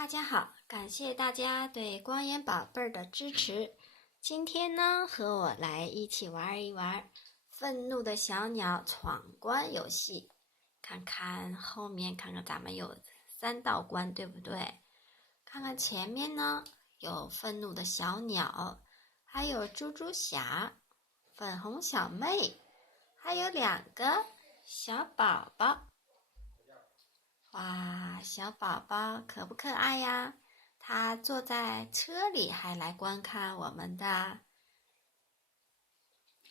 大家好，感谢大家对光盐宝贝儿的支持。今天呢，和我来一起玩一玩愤怒的小鸟闯关游戏。看看后面，看看咱们有3道关，对不对？看看前面呢，有愤怒的小鸟，还有猪猪侠、粉红小妹，还有2个小宝宝。哇，小宝宝可不可爱呀？他坐在车里，还来观看我们的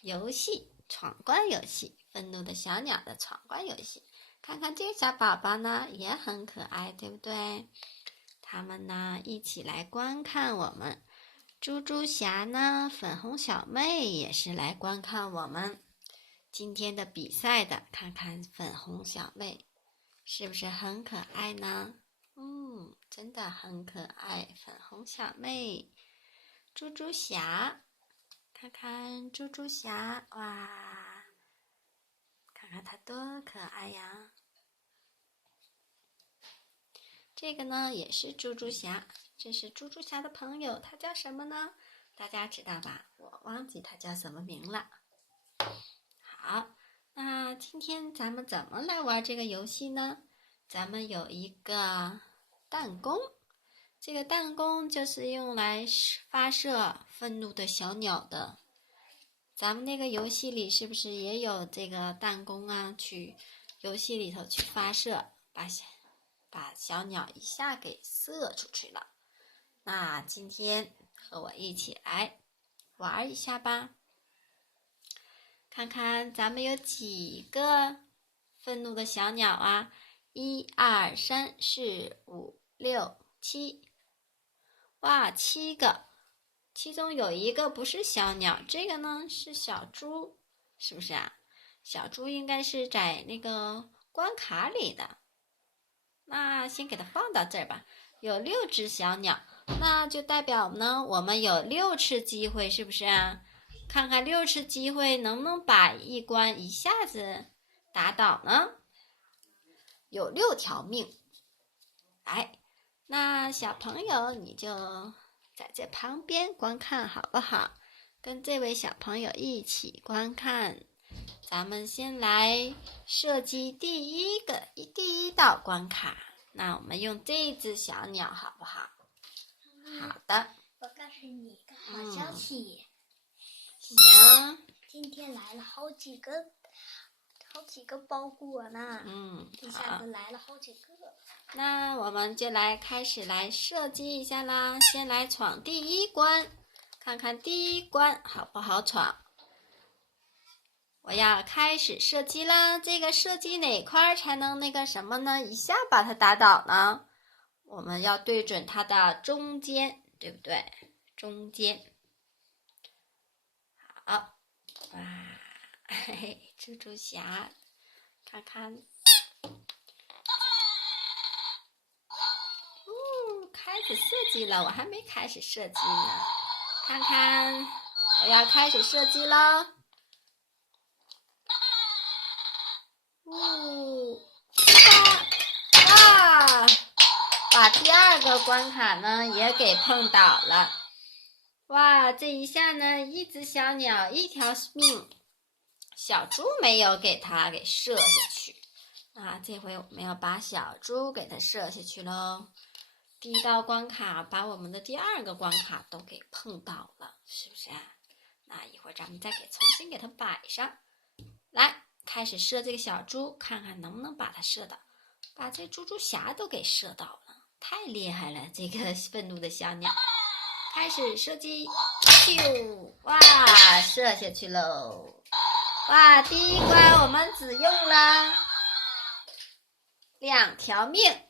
游戏闯关游戏，愤怒的小鸟的闯关游戏。看看这个小宝宝呢，也很可爱，对不对？他们呢，一起来观看我们。猪猪侠呢，粉红小妹也是来观看我们今天的比赛的。看看粉红小妹是不是很可爱呢？真的很可爱，粉红小妹。猪猪侠，看看猪猪侠，哇，看看它多可爱呀！这个呢也是猪猪侠，这是猪猪侠的朋友，他叫什么呢？大家知道吧？我忘记他叫什么名了。好，那今天咱们怎么来玩这个游戏呢？咱们有一个弹弓，这个弹弓就是用来发射愤怒的小鸟的。咱们那个游戏里是不是也有这个弹弓啊？去游戏里头去发射，把小鸟一下给射出去了。那今天和我一起来玩一下吧。看看咱们有几个愤怒的小鸟啊？1、2、3、4、5、6、7。哇，7个，其中有一个不是小鸟，这个呢是小猪，是不是啊？小猪应该是在那个关卡里的。那先给它放到这儿吧。有6只小鸟，那就代表呢我们有6次机会，是不是啊？看看6次机会能不能把一关一下子打倒呢？有6条命。来，那小朋友你就在这旁边观看好不好？跟这位小朋友一起观看。咱们先来射击第一道关卡。那我们用这只小鸟好不好？好的。我告诉你一个好消息。行。今天来了好几个包裹呢。一下子来了好几个。那我们就开始来射击一下啦。先来闯第1关，看看第1关好不好闯。我要开始射击啦！这个射击哪块才能那个什么呢？一下把它打倒呢？我们要对准它的中间，对不对？中间。好，哇，嘿嘿，猪猪侠，看看。开始射击了，我还没开始射击呢。看看，我要开始射击了。哇，第2个关卡呢也给碰倒了。哇，这一下呢，1只小鸟1条命，小猪没有给它给射下去。这回我们要把小猪给它射下去喽。第1道关卡把我们的第2个关卡都给碰倒了，是不是啊？那一会儿咱们再重新给它摆上。来，开始射这个小猪，看看能不能把它射倒。把这猪猪侠都给射倒了，太厉害了！这个愤怒的小鸟，开始射击，咻！哇，射下去喽！哇，第1关我们只用了2条命。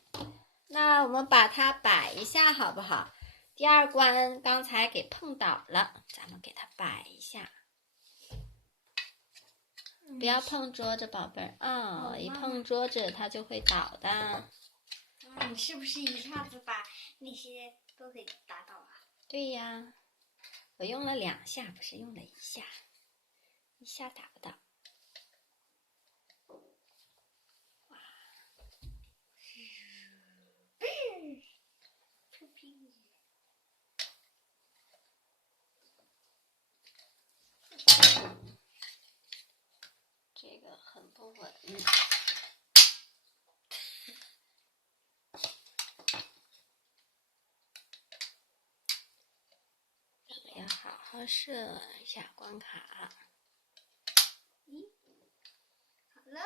那我们把它摆一下好不好？第2关刚才给碰倒了，咱们给它摆一下。不要碰桌子，宝贝儿。一碰桌子它就会倒的。你是不是一下子把那些都给打倒了？对呀，我用了2下，不是用了1下，1下打不到。哇！不稳。要好好设一下关卡。好了。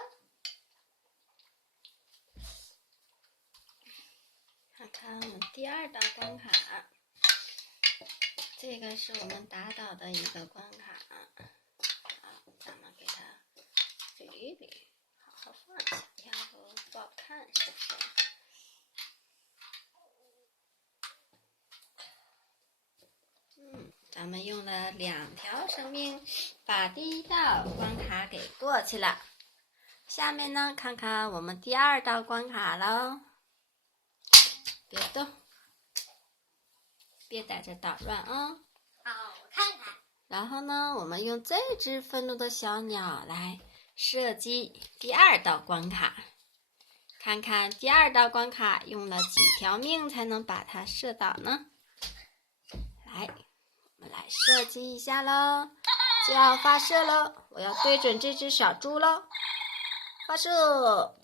看看我们第2道关卡，这个是我们打倒的一个关卡。好，咱们给它捋一捋，好好放一下，要不不好看，是不是？咱们用了2条生命，把第1道关卡给过去了。下面呢，看看我们第2道关卡喽。别动，别在这捣乱啊！好，我看看。然后呢，我们用这只愤怒的小鸟来射击第2道关卡，看看第2道关卡用了几条命才能把它射倒呢？来，我们来射击一下喽，就要发射喽！我要对准这只小猪喽，发射！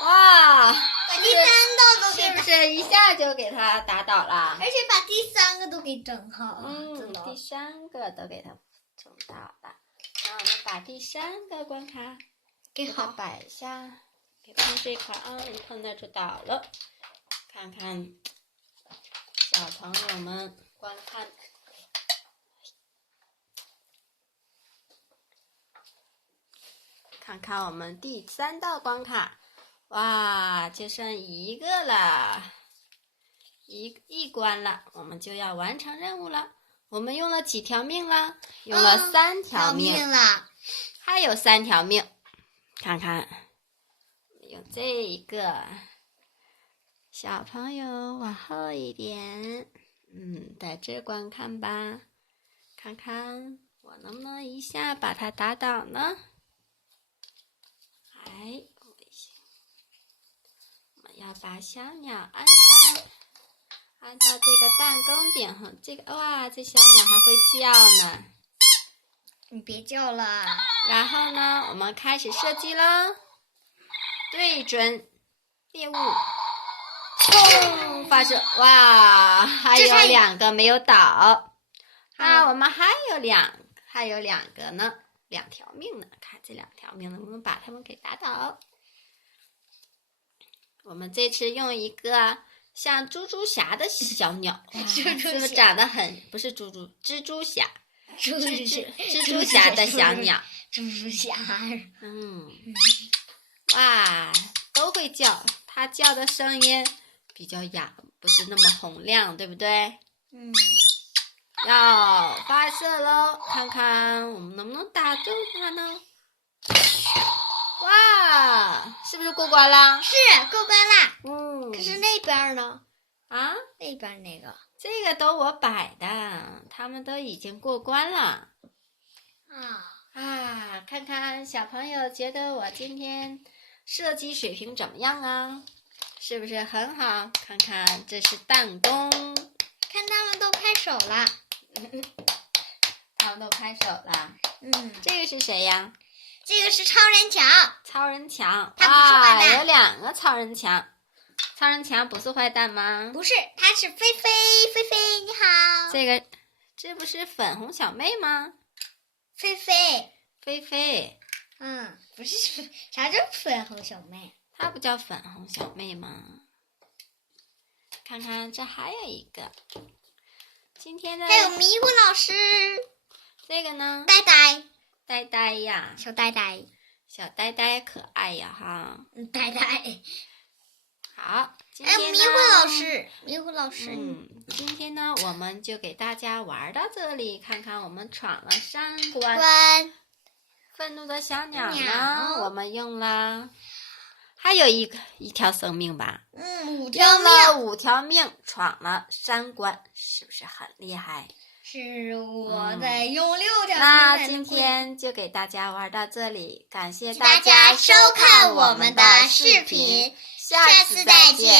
哇！把第3道都是不是一下就给它打倒了？而且把第3个都给整好了。第3个都给它整倒了。那我们把第3个关卡给它摆一下，别碰这块啊，一碰那就倒了。看看小朋友们观看。看看我们第3道关卡。哇，就剩1个了，一关了，我们就要完成任务了。我们用了几条命了？用了3条命了，还有3条命。看看，用这一个小朋友往后一点，在这观看吧，看看我能不能一下把它打倒呢？哎。要把小鸟按到这个弹弓顶上，哇，这小鸟还会叫呢。你别叫了。然后呢，我们开始射击了，对准猎物，砰！发射！哇，还有2个没有倒。我们还有2个呢，2条命呢。看这2条命能不能把它们给打倒？我们这次用一个像猪猪侠的小鸟，是不是长得不是蜘蛛侠，蜘蛛侠的小鸟，蜘蛛侠，哇，都会叫，它叫的声音比较哑，不是那么洪亮，对不对？要发射喽，看看我们能不能打中它呢？哇，是不是过关了？是过关啦。可是那边呢？啊，那边那个，这个都我摆的，他们都已经过关了。看看小朋友觉得我今天射击水平怎么样啊？是不是很好？看看这是弹弓，看他们都拍手了。他们都拍手了。这个是谁呀？这个是超人强。超人强，他不是坏蛋。有2个超人强。超人强不是坏蛋吗？不是，他是菲菲。菲菲你好。这不是粉红小妹吗？菲菲。不是，啥叫粉红小妹？她不叫粉红小妹吗？看看这还有一个，今天的还有迷糊老师。这个呢？呆呆呀，小呆呆可爱呀哈。呆呆。好，今天呢？迷糊老师。今天呢，我们就给大家玩到这里，看看我们闯了3关。愤怒的小鸟呢？我们用了，还有一条生命吧。5条命。用了5条命，闯了3关，是不是很厉害？是我得用6条命。那今天就给大家玩到这里，感谢大家收看我们的视频，下次再见。